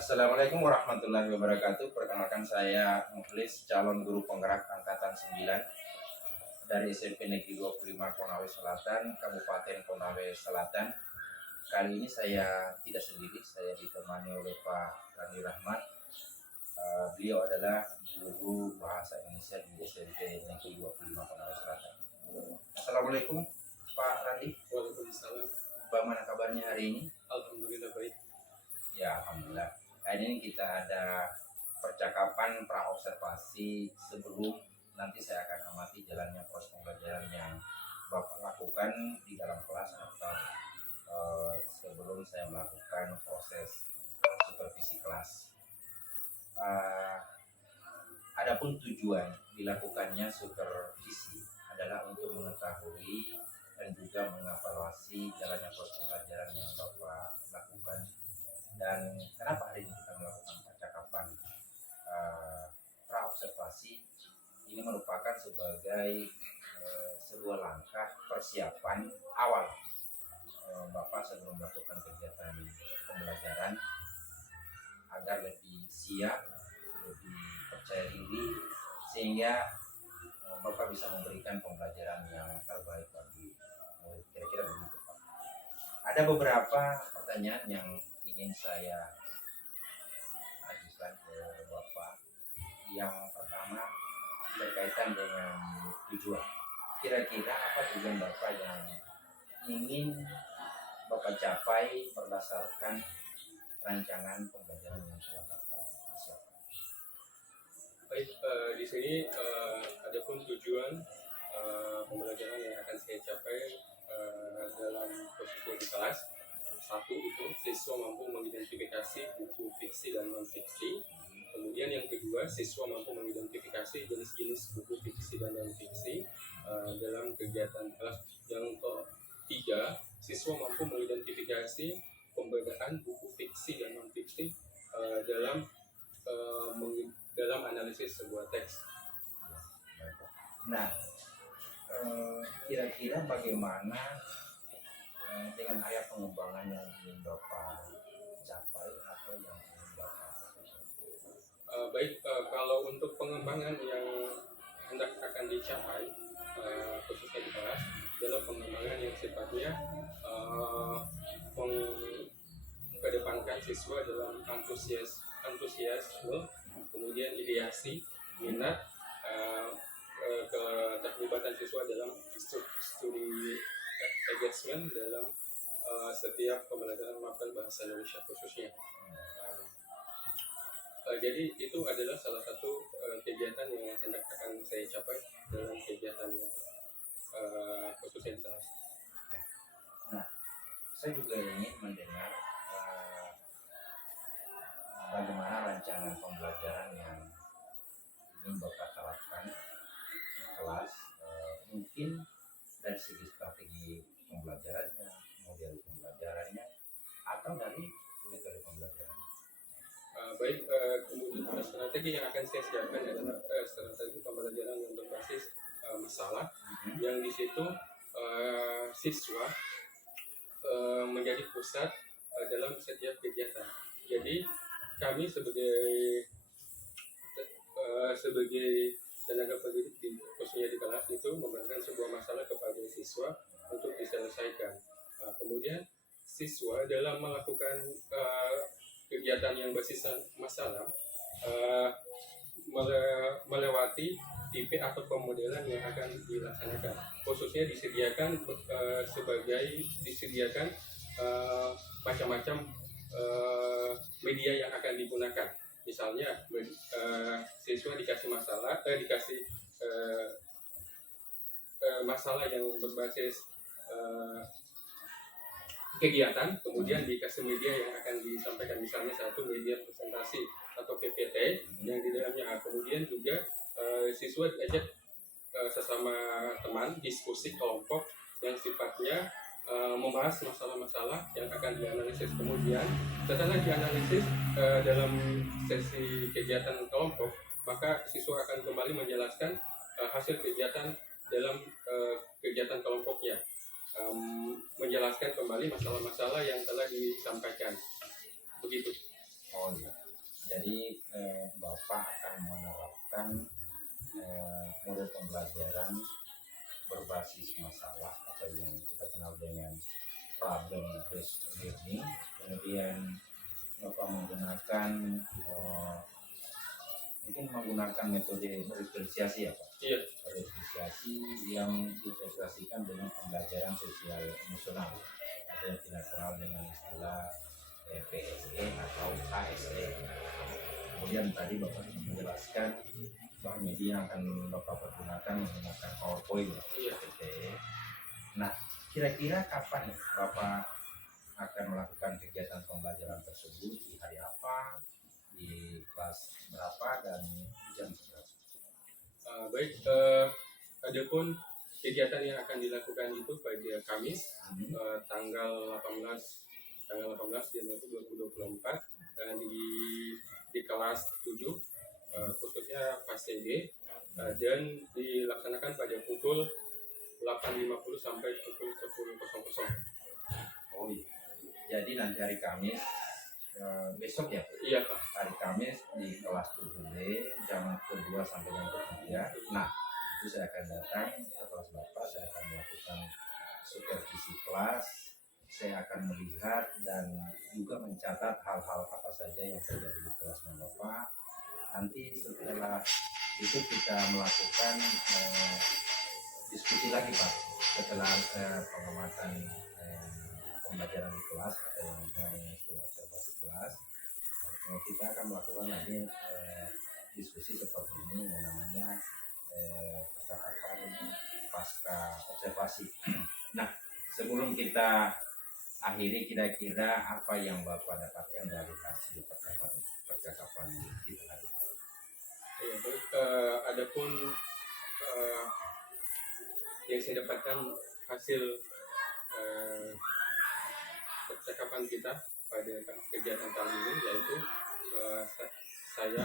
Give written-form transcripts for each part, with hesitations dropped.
Assalamualaikum warahmatullahi wabarakatuh. Perkenalkan saya Mukhlis, calon guru penggerak angkatan 9 dari SMP Negeri 25 Konawe Selatan, Kabupaten Konawe Selatan. Kali ini saya tidak sendiri, saya ditemani oleh Pak Randi Rahmat. Beliau adalah guru bahasa Indonesia di SMP Negeri 25 Konawe Selatan. Assalamualaikum Pak Randi. Waalaikumsalam. Bagaimana kabarnya hari ini? Alhamdulillah baik. Ya, alhamdulillah. Hari ini kita ada percakapan pra-observasi sebelum nanti saya akan amati jalannya proses pembelajaran yang Bapak lakukan di dalam kelas atau sebelum saya melakukan proses supervisi kelas. Adapun tujuan dilakukannya supervisi adalah untuk mengetahui dan juga mengevaluasi jalannya proses pembelajaran yang Bapak lakukan. Dan kenapa hari ini kita melakukan percakapan pra-observasi? Ini merupakan sebagai sebuah langkah persiapan awal Bapak sebelum melakukan kegiatan pembelajaran agar lebih siap, lebih percaya diri, sehingga Bapak bisa memberikan pembelajaran yang terbaik bagi murid. Kira-kira begitu, Pak. Ada beberapa pertanyaan yang ingin saya ajukan ke Bapak. Yang pertama berkaitan dengan tujuan. Kira-kira apa tujuan Bapak yang ingin Bapak capai berdasarkan rancangan pembelajaran yang telah Bapak persiapkan? Baik, di sini adapun tujuan pembelajaran yang akan saya capai dalam proses di kelas. Satu itu siswa mampu mengidentifikasi buku fiksi dan non fiksi. Kemudian yang kedua, siswa mampu mengidentifikasi jenis-jenis buku fiksi dan non fiksi dalam kegiatan kelas. Yang ketiga, siswa mampu mengidentifikasi pembedaan buku fiksi dan non fiksi dalam analisis sebuah teks. Nah, kira-kira bagaimana dengan area pengembangan yang ingin Bapak capai atau yang ingin Bapak capai? Baik, kalau untuk pengembangan yang hendak akan dicapai khususnya di kelas adalah pengembangan yang sifatnya mengedepankan siswa dalam antusiasme, kemudian ideasi, minat, keterlibatan siswa dalam studi engagement dalam setiap pembelajaran maupun bahasa Indonesia khususnya. Jadi itu adalah salah satu kegiatan yang hendak akan saya capai dalam kegiatan yang khususnya di kelas. Nah, saya juga ingin mendengar bagaimana rancangan pembelajaran yang ingin Bapak terapkan di kelas, mungkin dari segi strategi pembelajarannya, model pembelajarannya, atau dari metode pembelajarannya. Baik, kemudian strategi yang akan saya siapkan adalah strategi pembelajaran yang berbasis masalah, yang di situ siswa menjadi pusat dalam setiap kegiatan. Jadi kami sebagai tenaga pendidik khususnya di kelas itu memberikan sebuah masalah kepada siswa untuk diselesaikan. Kemudian siswa dalam melakukan kegiatan yang basis masalah melewati tipe atau pemodelan yang akan dilaksanakan. Khususnya disediakan macam-macam media yang akan digunakan. Misalnya siswa dikasih masalah yang berbasis kegiatan, kemudian dikasih media yang akan disampaikan, misalnya satu media presentasi atau PPT yang di dalamnya. Kemudian juga siswa diajak sesama teman diskusi kelompok yang sifatnya membahas masalah-masalah yang akan dianalisis. Kemudian setelah dianalisis dalam sesi kegiatan kelompok, maka siswa akan kembali menjelaskan hasil kegiatan dalam kegiatan kelompoknya, menjelaskan kembali masalah-masalah yang telah disampaikan. Begitu. Oh iya. BESPA akan menerapkan model pembelajaran berbasis masalah atau yang kita kenal dengan problem based learning. Kemudian Bapak menggunakan mungkin menggunakan metode diferensiasi ya Pak? Iya. Diferensiasi yang diintegrasikan dengan pembelajaran sosial emosional atau yang kita kenal dengan istilah PSE atau ASE. Kemudian tadi Bapak menjelaskan bahan media yang akan Bapak pergunakan menggunakan PowerPoint. Iya. Nah, kira-kira kapan Bapak akan melakukan kegiatan pembelajaran tersebut, di hari apa, di kelas berapa, dan jam berapa? Baik, adapun kegiatan yang akan dilakukan itu pada Kamis tanggal 18 Januari 2024 di kelas 7 khususnya fase D dan dilaksanakan pada pukul 8.50 sampai pukul 10.00. Oh iya. Jadi nanti hari Kamis besok ya? Iya Pak. Hari Kamis di kelas 7D jam kedua sampai jam ketiga. Nah, itu saya akan datang ke kelas Bapak, saya akan melakukan supervisi kelas, saya akan melihat dan juga mencatat hal-hal apa saja yang terjadi di kelas Bapak. Nanti setelah itu kita melakukan diskusi lagi Pak, setelah pengamatan pembelajaran di kelas atau yang namanya istilah observasi kelas. Kita akan melakukan lagi diskusi seperti ini yang namanya percakapan pasca observasi. Nah, sebelum kita akhiri, kira-kira apa yang Bapak dapatkan dari hasil percakapan kita hari ini? Ya, baik. Adapun yang saya dapatkan hasil percakapan kita pada kegiatan kali ini yaitu saya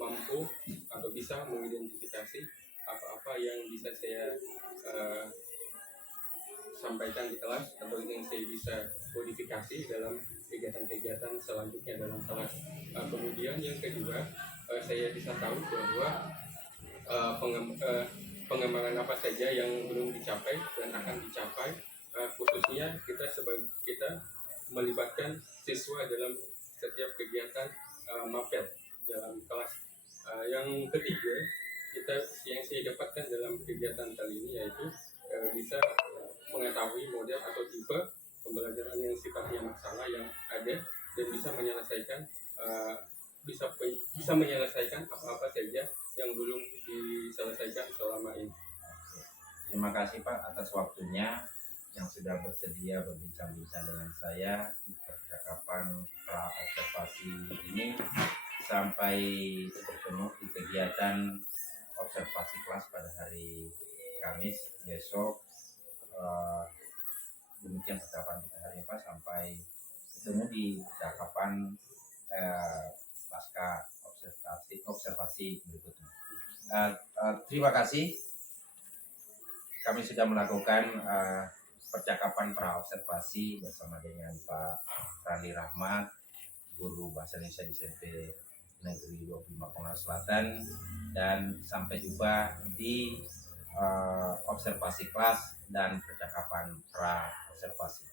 mampu atau bisa mengidentifikasi apa-apa yang bisa saya sampaikan di kelas atau yang saya bisa modifikasi dalam kegiatan-kegiatan selanjutnya dalam kelas. Kemudian yang kedua, saya bisa tahu bahwa pengembangan apa saja yang belum dicapai dan akan dicapai, khususnya kita melibatkan siswa dalam setiap kegiatan mapel dalam kelas. Yang ketiga, yang saya dapatkan dalam kegiatan kali ini yaitu bisa mengetahui model atau tipe pembelajaran yang sifatnya masalah yang ada dan bisa menyelesaikan apa-apa saja yang belum diselesaikan selama ini. Terima kasih Pak atas waktunya yang sudah bersedia berbincang-bincang dengan saya di percakapan pra-observasi ini. Sampai bertemu di kegiatan observasi kelas pada hari Kamis besok. Demikian percakapan kita hari ini Pak, sampai ketemu di percakapan pasca observasi berikutnya. Terima kasih. Kami sudah melakukan percakapan pra-observasi bersama dengan Pak Rali Rahmat, guru bahasa Indonesia di SMP Negeri 25 Konawe Selatan, dan sampai jumpa di observasi kelas dan percakapan pra-observasi.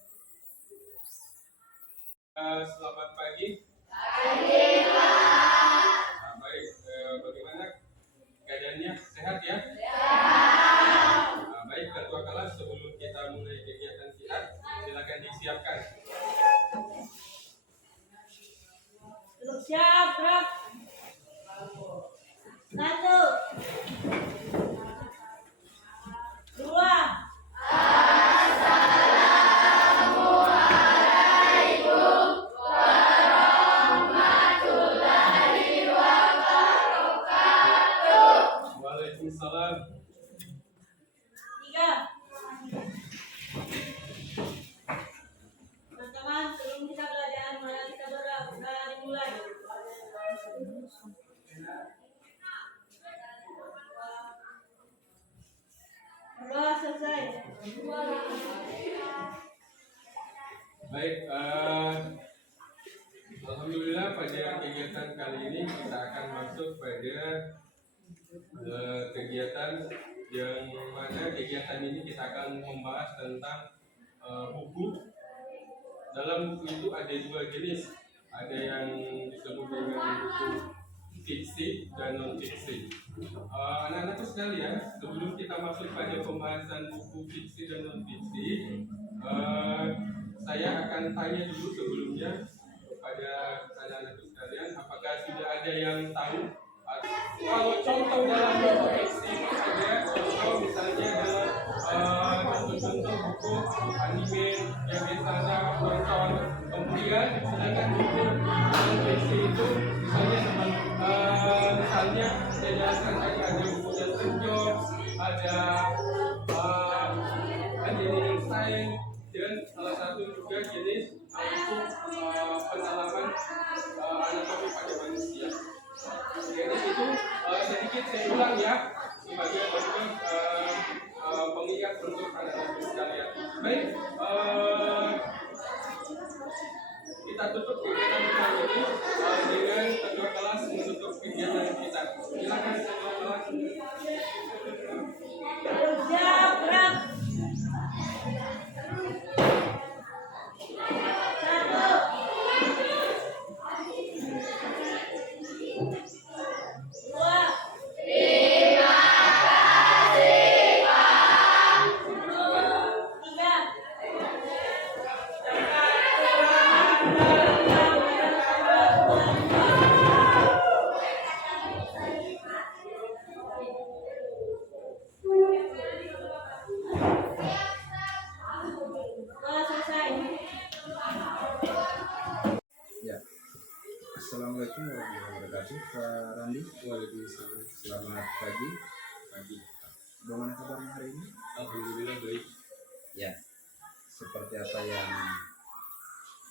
Selamat pagi. Baik, bagaimana keadaannya? Sehat ya? Baik, ketua kelas, sebelum kita mulai kegiatan siar, silakan disiapkan. Siap, gerak. 1, 2. Waalaikumsalam. 3. Teman-teman, sebelum kita belajar, mari kita berdoa dimulai. Berdoa selesai. Baik, Alhamdulillah pada kegiatan kali ini kita akan masuk pada kegiatan yang mana kegiatan ini kita akan membahas tentang buku. Dalam buku itu ada dua jenis, ada yang disebut dengan buku fiksi dan non fiksi. Anak-anakku sekalian, sebelum kita masuk pada pembahasan buku fiksi dan non fiksi, saya akan tanya dulu sebelumnya kepada anak-anakku sekalian, apakah sudah ada yang tahu kalau contoh dalam buku fiksi itu ada contoh misalnya dalam contoh-contoh buku anime yang biasa nonton, kemudian sedangkan buku non fiksi itu misalnya saya jelaskan tadi ada buku Dr. Jobs, ada Engineering Science, dan salah satu juga jenis buku pengalaman anatomi pada manusia. Jadi itu sedikit saya ulang ya sebagai bentuk pengingat untuk anak-anak sekalian. Baik, kita tutup kegiatan kita ini dengan ketua kelas menutup kegiatan kita. Silakan ketua kelas. Gerak. Ya. Assalamualaikum warahmatullahi wabarakatuh, Pak Randi. Waalaikumsalam. Selamat pagi. Pagi. Bagaimana kabarnya hari ini? Alhamdulillah baik. Ya, seperti apa yang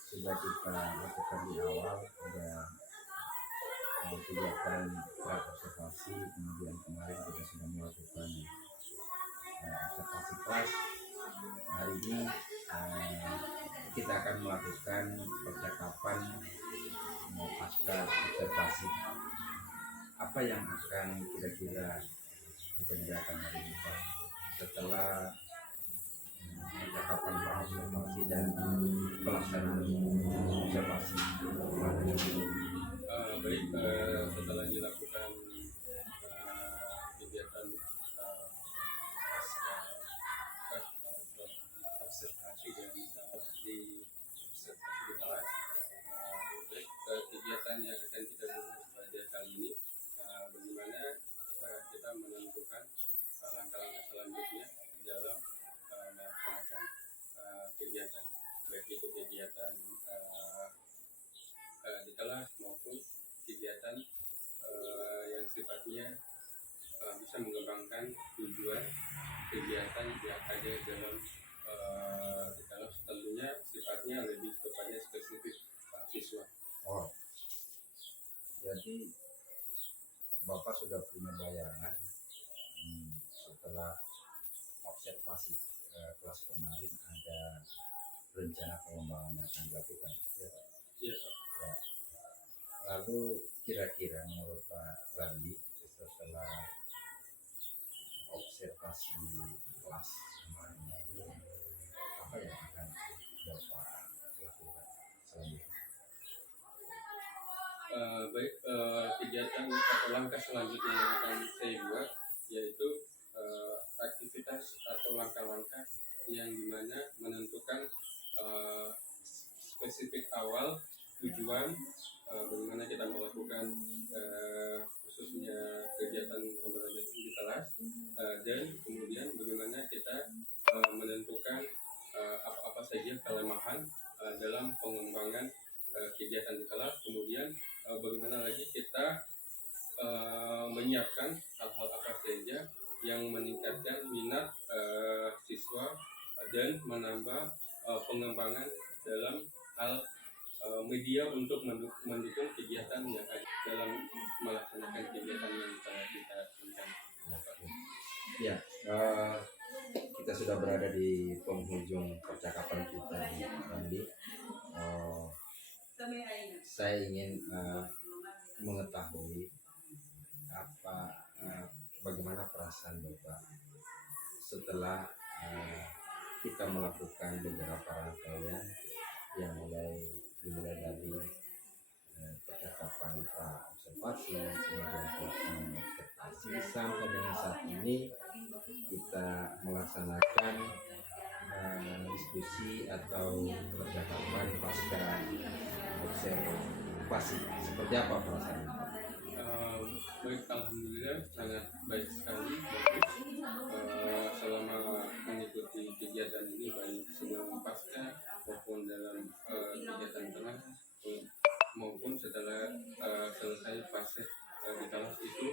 sudah kita lakukan di awal, ada kegiatan observasi, kemudian kemarin kita sudah melakukan observasi kelas. Hari ini kita akan melakukan percakapan pasca observasi. Apa yang akan kira-kira dikerjakan hari ini, Pak, setelah percakapan observasi dan pelaksanaan observasi? Baik, setelah dilakukan kegiatan observasi dan di observasi di kelas, baik, kegiatan yang akan kita bahas pada kali ini bagaimana kita menentukan langkah-langkah selanjutnya dalam melaksanakan kegiatan, baik itu kegiatan di kelas maupun kegiatan yang sifatnya bisa mengembangkan tujuan kegiatan yang ada dalam di kelas, tentunya sifatnya lebih kepada spesifik siswa. Oh, jadi Bapak sudah punya bayangan setelah observasi kelas kemarin ada rencana pengembangan yang akan dilakukan, ya Pak? Iya, Pak. Ya. Lalu kira-kira menurut Pak Randi, setelah observasi kelas kemarin itu, apa yang akan Bapak lakukan selanjutnya? Baik, kegiatan atau langkah selanjutnya yang akan saya buat yaitu aktivitas atau langkah-langkah yang dimana menentukan spesifik awal tujuan bagaimana kita melakukan khususnya kegiatan pembelajaran di kelas, dan kemudian bagaimana kita menentukan apa saja kelemahan dalam pengembangan kegiatan di kelas, kemudian bagaimana lagi kita menyiapkan hal-hal apa saja yang meningkatkan minat siswa dan menambah pengembangan dalam hal media untuk mendukung kegiatan yang ada dalam melaksanakan kegiatan yang telah kita rencanakan. Ya, kita sudah berada di penghujung percakapan kita di Randi. saya ingin mengetahui bagaimana perasaan Bapak setelah kita melakukan beberapa rangkaian yang dimulai dari percakapan observasi, kemudian observasi sampai dengan saat ini kita melaksanakan diskusi atau percakapan pasca observasi. Seperti apa perasaan Bapak? Baik, alhamdulillah sangat baik sekali, bagus. Selama mengikuti kegiatan ini baik sebelum pasca maupun dalam kegiatan tengah maupun setelah selesai fase di kelas itu,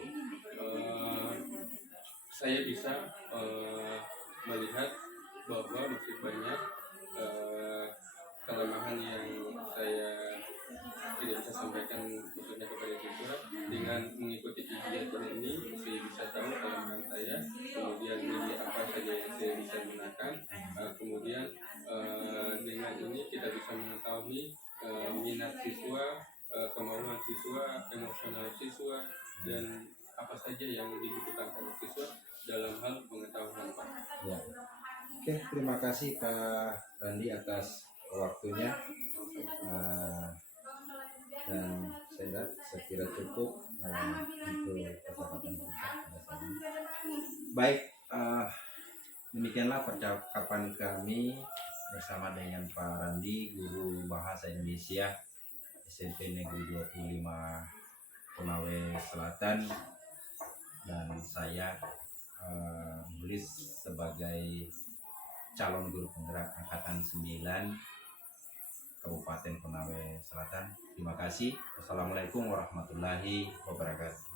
saya bisa melihat bahwa masih banyak kelemahan yang saya tidak bisa sampaikan khususnya kepada siswa. Dengan mengikuti kegiatan ini saya bisa tahu kelemahan saya, kemudian ini apa saja yang saya bisa gunakan, kemudian dengan ini kita bisa mengetahui minat siswa, kemauan siswa, emosional siswa, dan apa saja yang dibutuhkan oleh siswa dalam hal pengetahuan Pak. Ya. Oke, terima kasih Pak Randi atas waktunya. Dan saya kira cukup untuk percakapan kita pada saat ini. Baik, demikianlah percakapan kami bersama dengan Pak Randi, guru Bahasa Indonesia SMP Negeri 25 Konawe Selatan, dan saya menulis sebagai calon guru penggerak angkatan 9 Kabupaten Konawe Selatan. Terima kasih. Wassalamualaikum warahmatullahi wabarakatuh.